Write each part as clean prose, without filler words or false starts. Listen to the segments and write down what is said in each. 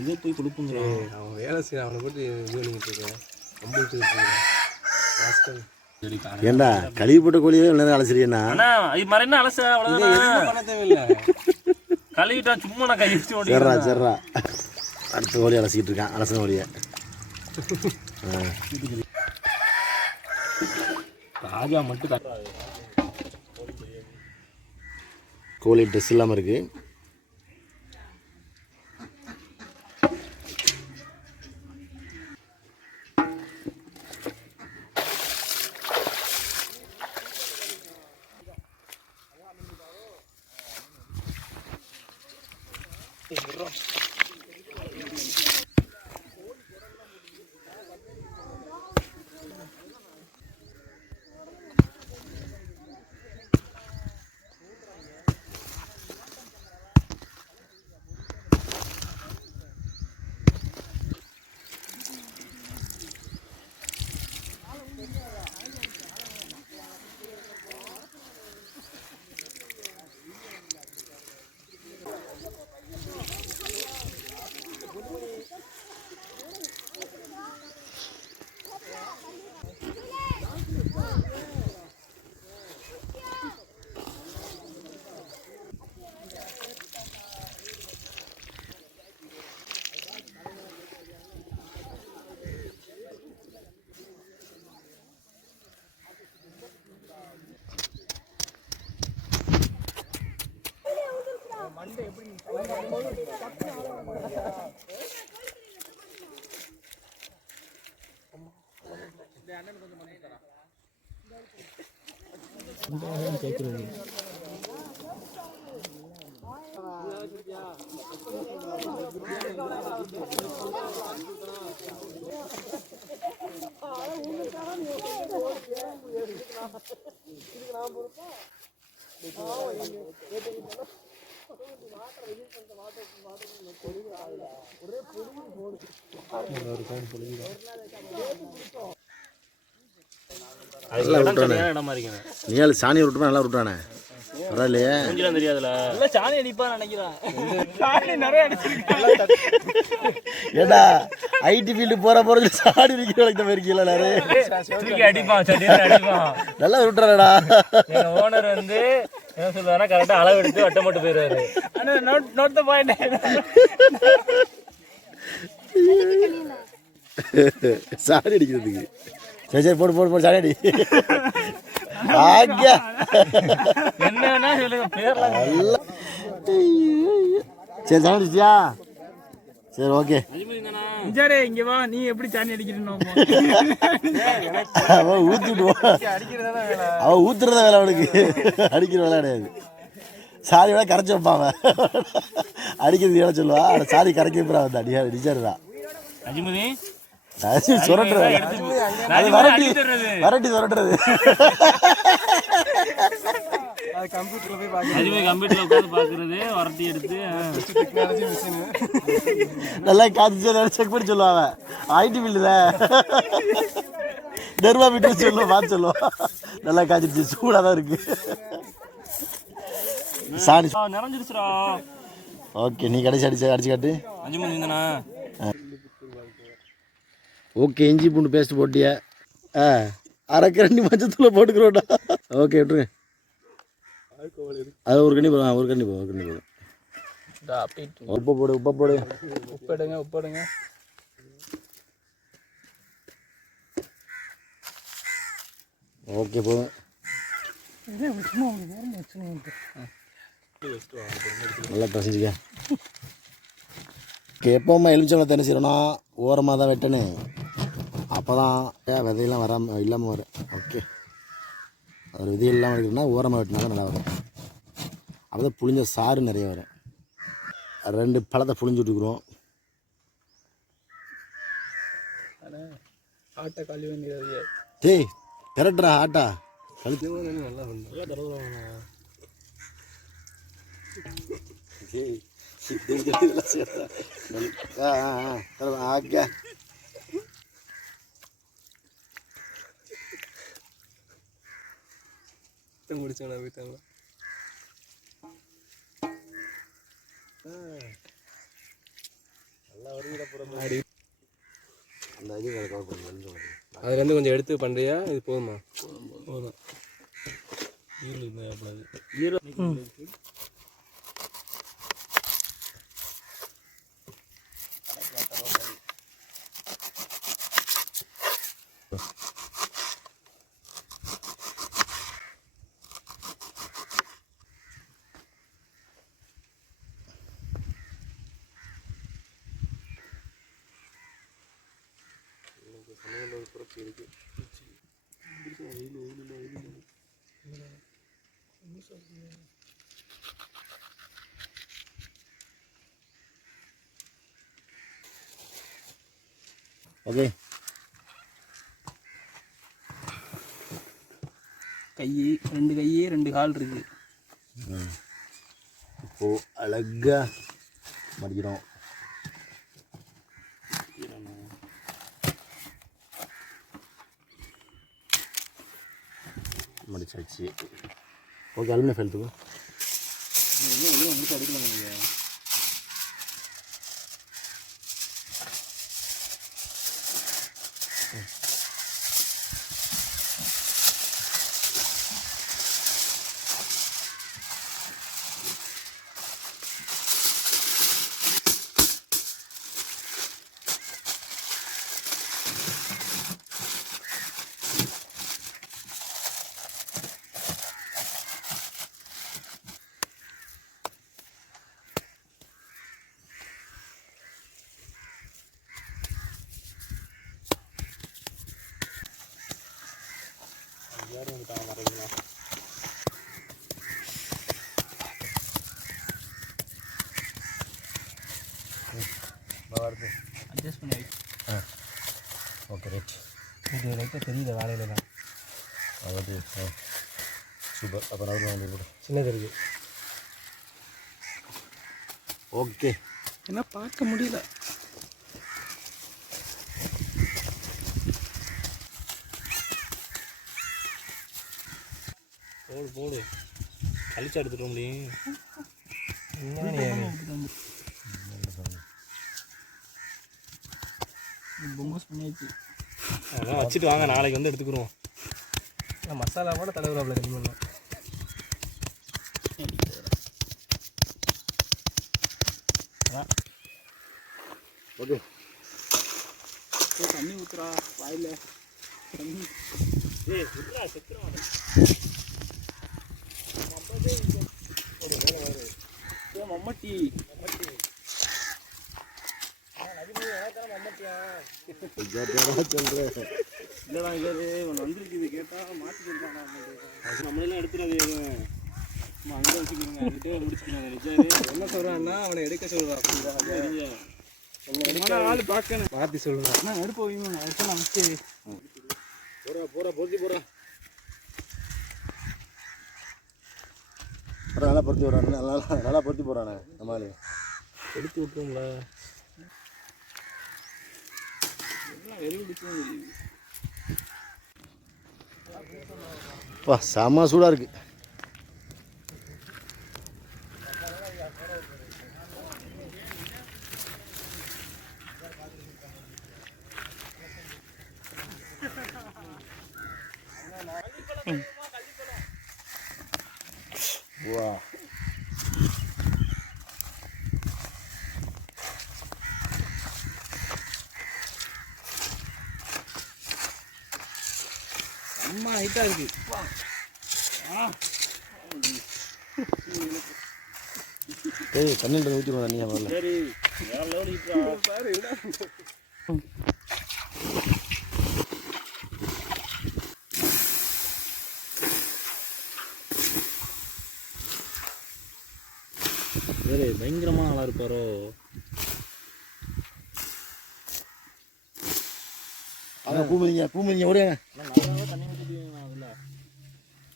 இதை போய் கொடுப்புங்க. அவன் வேலை செய்ய அவனை போட்டு இது பண்ணிக்கிட்டு இருக்கேன். கம்பிட்டு ஏண்டா கழுவி போட்ட கோழியே என்ன அலசிரியண்ணா? இது மாதிரி என்ன அலச அவ்வளோதான், பண்ண தேவையில்லை. கழுவிட்டான் சும்மா நான் கை வச்சு ஓடி. சரிடா சரிடா, அடுத்த கோழி அலசிக்கிட்டு இருக்கான், அலசின கோழியை. ராஜா மட்டும் கோழி ட்ரெஸ் இல்லாமல் இருக்கு. கேட்குறது நீ சாணி விட்டுமா நல்லா விட்டுறானே பரவாயில்லையே. தெரியாதுல சாணி அடிப்பான்னு நினைக்கிறேன். ஏடா ஐடி ஃபீல்டு போற சாணி அடிக்கிற இருக்கீங்களா? அடிப்பான் அடிப்பான் நல்லா விட்டுறாடா. ஓனர் வந்து என்ன சொல்லுவாருன்னா கரெக்டா அளவு எடுத்து வட்டம் மட்டும் போயிடுவாரு. Note the point. சாணி அடிக்கிறதுக்கு சரி சரி போடு போடு போடு சாணி அடி. என்ன சொல்லுங்க பேர்லாம் சரி சாணி அடிச்சியா? சரி ஓகே. இங்க வா, நீ எப்படி சாணி அடிக்கிறேன்னு அவன் ஊத்திடுவான். அவன் ஊத்துறத வேலை அவனுக்கு, அடிக்கிற வேலை கிடையாது. சாரி வேலை கரைச்சி வைப்பான், அடிக்கிறது வேலை சொல்லுவா. ஆனால் சாரி கரைக்க வைப்பான் வந்து அடியா அடிச்சாரு தான் சுரட்டுறது, வரட்டி வரட்டி சுரட்டுறது. நல்லா காய்ச்சி செக் பண்ணி சொல்லுவாங்க. ஐடி ஃபீல்டுல தெர்மா மீட்டர் சொல்லுவோம், பார்த்து சொல்லுவோம். நல்லா காய்ச்சிருச்சு, சூடாக தான் இருக்கு. சாணி நிறைஞ்சிருச்சுடா. ஓகே, நீ கடைசி அடிச்சு காட்டு. ஓகே, இஞ்சி பூண்டு பேஸ்ட் போட்டியா? அரைக்க 2 மஞ்சத்தூள் போட்டுக்கிறோம்டா. ஓகே விட்டுருங்க. அது ஒரு கண்ணி போதும், ஒரு கண்ணி போதும், ஒரு கண்ணி போதும். உப்பு போடு, உப்பு போடு, உப்பிடுங்க உப்பிடுங்க. ஓகே போதும். நல்லா பசஞ்சிக்க. எப்போவுமே எலுமிச்சம்பழத்தை என்ன செய்யணும்னா ஓரமாக தான் வெட்டணும். அப்போ தான் விதையெல்லாம் வராமல் இல்லாமல் வரும். ஓகே, அது விதை இல்லாமல் இருக்குன்னா ஓரமாக வெட்டினா தான் நல்லா வரும். அப்போ தான் புளிஞ்ச சாறு நிறைய வரும். 2 பழத்தை புளிஞ்சு விட்டுக்குறோம். ஆட்டை கழுவி வேண்டியது. டேய் திரட்டுறா ஆட்டா கழுத்து நல்லா வெட்ட முடிச்சோம் வீட்டாங்க நல்லா வருகிற புறம் அந்த இது கவர் பண்ணி அதுலேருந்து கொஞ்சம் எடுத்து பண்ணுறியா இது போதுமா போதும் ஈரல் இருந்தால் ஈரல் ஓகே கை 2 கை 2 கால் இருக்குது. இப்போது அழகாக மடிக்கிறோம். மடிச்சாச்சு. ஓகே அலுமினியம் ஃபைல் எடுத்துக்கோ. முடிச்சு அடிக்கலாம் நீங்கள். அட்ஜஸ்ட் பண்ணி ஓகே ரைட். இது லைட்டாக தெரியுது வேலையில தான். அதாவது சூப்பர். அப்போ நான் வந்து சின்னது இருக்குது. ஓகே என்ன பார்க்க முடியல. போடு போடு கழிச்சு எடுத்துட்டு முடியும். பொங்கஸ் பண்ணியாச்சு. அதெல்லாம் வச்சுட்டு வாங்க, நாளைக்கு வந்து எடுத்துக்கிறோம். மசாலா கூட தலைவராப்பில் ரெடி பண்ணலாம். ஓகே தண்ணி ஊற்றுறா வாயில். தண்ணி ஊற்றுறா செத்துறோம். மம்மட்டி இல்லைடா இல்லை இவன் வந்துருக்குது கேட்டால் மாற்றி சொல்கிறான். நம்மளெல்லாம் எடுத்துடாது அங்கே வச்சுக்கிறோங்க. அதுக்கிட்டே முடிச்சுக்கிறாங்க. நிஜாரு என்ன சொல்கிறான்னா அவனை எடுக்க சொல்கிறான். ஆள் பார்க்கணும் மாற்றி சொல்லுங்க. நான் எடுப்பு வைங்க. எடுத்து நான் மிச்சம் போகிறா பொருத்தி போகிறா. அப்புறம் நல்லா பொருத்தி போகிறானே. நல்லா பொருத்தி போகிறானே. நம்மளால எடுத்து விட்டுருங்களா? வா செம்ம சூடாக இருக்கு. வா அம்மா ஹைட்டாக இருக்கு. ஏய் தண்ணியில் ஊற்றிடுவோம். தண்ணியாக வரல. சரி வேற லெவல் ஹீட்டா பாரு. வேறு பயங்கரமாக நல்லா இருப்பாரோ. அதான் பூமிங்க ஓடுங்க. தண்ணி ஊற்றிட்டீங்க அதில்.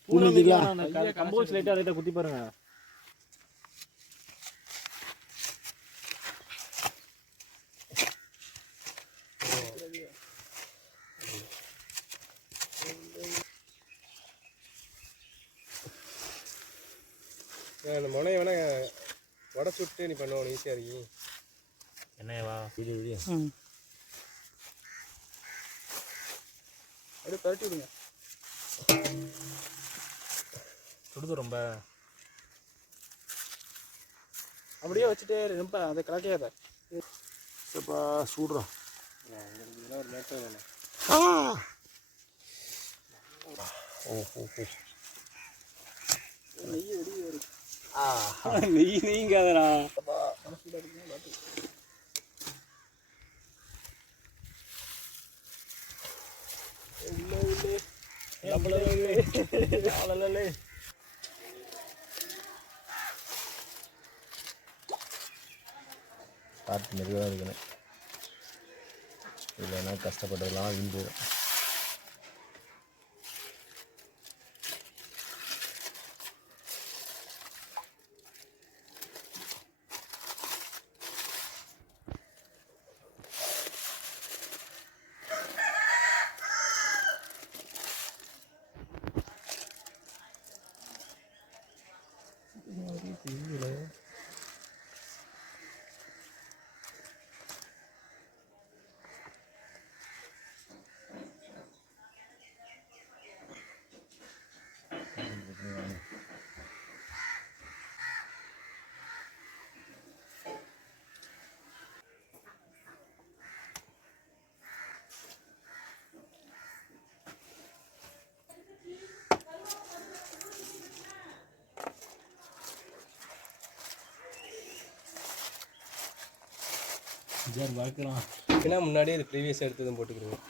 பூமிக்கலாம் கம்போஸ் லைட்டாக லைட்டாக குத்தி பாருங்க. அந்த முனையை வேணா உடச்சு விட்டு நீ பண்ணுவோம் ஈஸியாக இருக்கி. என்னவா வீடியோ அப்படியே பரட்டி விடுங்க. சுடுது ரொம்ப. அப்படியே வச்சுட்டே ரொம்ப அதை கலக்கையாத. இப்போ சூடுறோம். ஒரு லேட்டாக வேணும். நெய் வெளியே வரும். நெய் நெய்ங்காதடா. பார்த்து மெதுவாக இருக்கணும். இல்லைன்னா கஷ்டப்பட்டதெல்லாம் வீண் போயிடும். சரி பார்க்கலாம். ஏன்னா முன்னாடியே இது ப்ரீவியஸ் எடுத்ததும் போட்டுக்கிறோம்.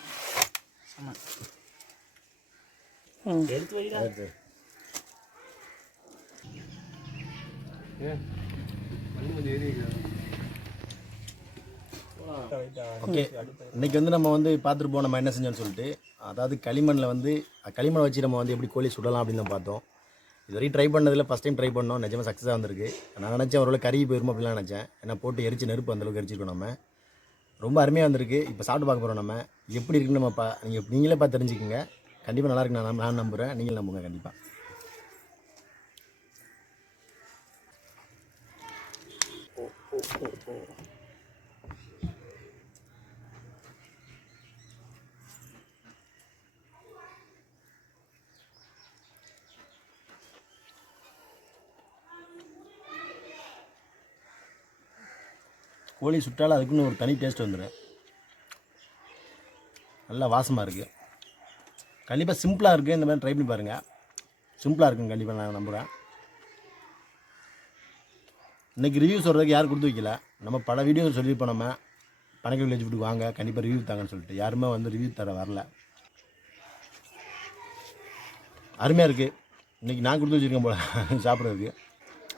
ஆமாம் எடுத்து வைடா. ஓகே, இன்றைக்கி வந்து நம்ம வந்து பார்த்துட்டு நம்ம என்ன செஞ்சோன்னு சொல்லிட்டு, அதாவது களிமண்ணில் வந்து களிமண் வச்சு நம்ம வந்து எப்படி கோழி சுடலாம் அப்படின்னு தான் பார்த்தோம். இது வரைக்கும் ட்ரை பண்ணதில் ஃபஸ்ட் டைம் ட்ரை பண்ணோம். நிஜமாக சக்ஸஸாக வந்திருக்கு. நான் நினச்சேன் ஒரு கறி போயிருமோ அப்படிலாம் நினச்சேன். ஏன்னா போட்டு எரிச்சு நெருப்பு அந்தளவுக்கு எரிச்சிருக்கோம். நம்ம ரொம்ப அருமையாக வந்திருக்கு. இப்போ சாப்பிட்டு பார்க்க போகிறோம். நம்ம எப்படி இருக்குன்னு நம்ம நீங்களே பார்த்து தெரிஞ்சுக்கோங்க. கண்டிப்பாக நல்லா இருக்கு. நான் நம்புகிறேன், நீங்களும் நம்புங்க கண்டிப்பாக. கோழி சுட்டாலும் அதுக்குன்னு ஒரு தனி டேஸ்ட் வந்துடும். நல்லா வாசமாக இருக்குது. கண்டிப்பாக சிம்பிளாக இருக்குது. இந்த மாதிரி ட்ரை பண்ணி பாருங்கள். சிம்பிளாக இருக்குங்க கண்டிப்பாக, நான் நம்புகிறேன். இன்றைக்கி ரிவ்யூ சொல்கிறதுக்கு யாரும் கொடுத்து வைக்கல. நம்ம பல வீடியோ சொல்லியிருப்போம். நம்ம பனைக்குளம் வில்லேஜ் வீட்டுக்கு வாங்க, கண்டிப்பாக ரிவ்யூ தாங்கன்னு சொல்லிட்டு யாருமே வந்து ரிவ்யூ தர வரல. அருமையாக இருக்குது. இன்றைக்கி நான் கொடுத்து வச்சுருக்கேன் போல் சாப்பிட்றதுக்கு.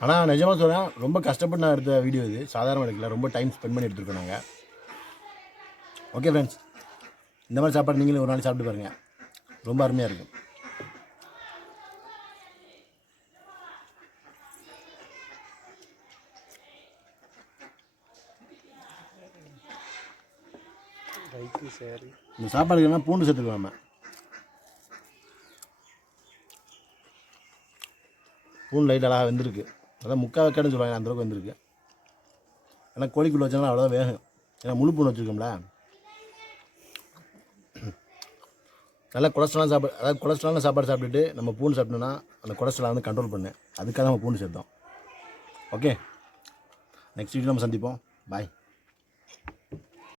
ஆனால் நிஜமாக சொல்கிறேன், ரொம்ப கஷ்டப்பட்டு நான் எடுத்த வீடியோ இது. சாதாரண எடுக்கல, ரொம்ப டைம் ஸ்பெண்ட் பண்ணி எடுத்துருக்கோம் நாங்கள். ஓகே ஃப்ரெண்ட்ஸ், இந்த மாதிரி சாப்பாடு நீங்களும் ஒரு நாள் சாப்பிட்டு பாருங்கள். ரொம்ப அருமையாக இருக்கும். இந்த சாப்பாடுக்கு பூண்டு சேர்த்துக்கலாம். நம்ம பூண்டு லைட் அழகாக வெந்திருக்கு. அதான் முக்கால் வைக்கணும்னு சொல்லுவாங்க, அந்தளவுக்கு வந்திருக்கு. ஏன்னா கோழிக்குள்ள வச்சாலும் அவ்வளோதான் வேகும். ஏன்னா முழு பூண்டு வச்சுருக்கோம்ல. நல்லா கொலஸ்ட்ராலான சாப்பாடு, அதாவது கொலஸ்ட்ராலான சாப்பாடு சாப்பிட்டுட்டு நம்ம பூண்டு சாப்பிட்டோம்னா அந்த கொலஸ்ட்ராலை வந்து கண்ட்ரோல் பண்ணு. அதுக்காக நம்ம பூண்டு சேர்த்தோம். ஓகே, நெக்ஸ்ட் வீடியோ நம்ம சந்திப்போம். பாய்.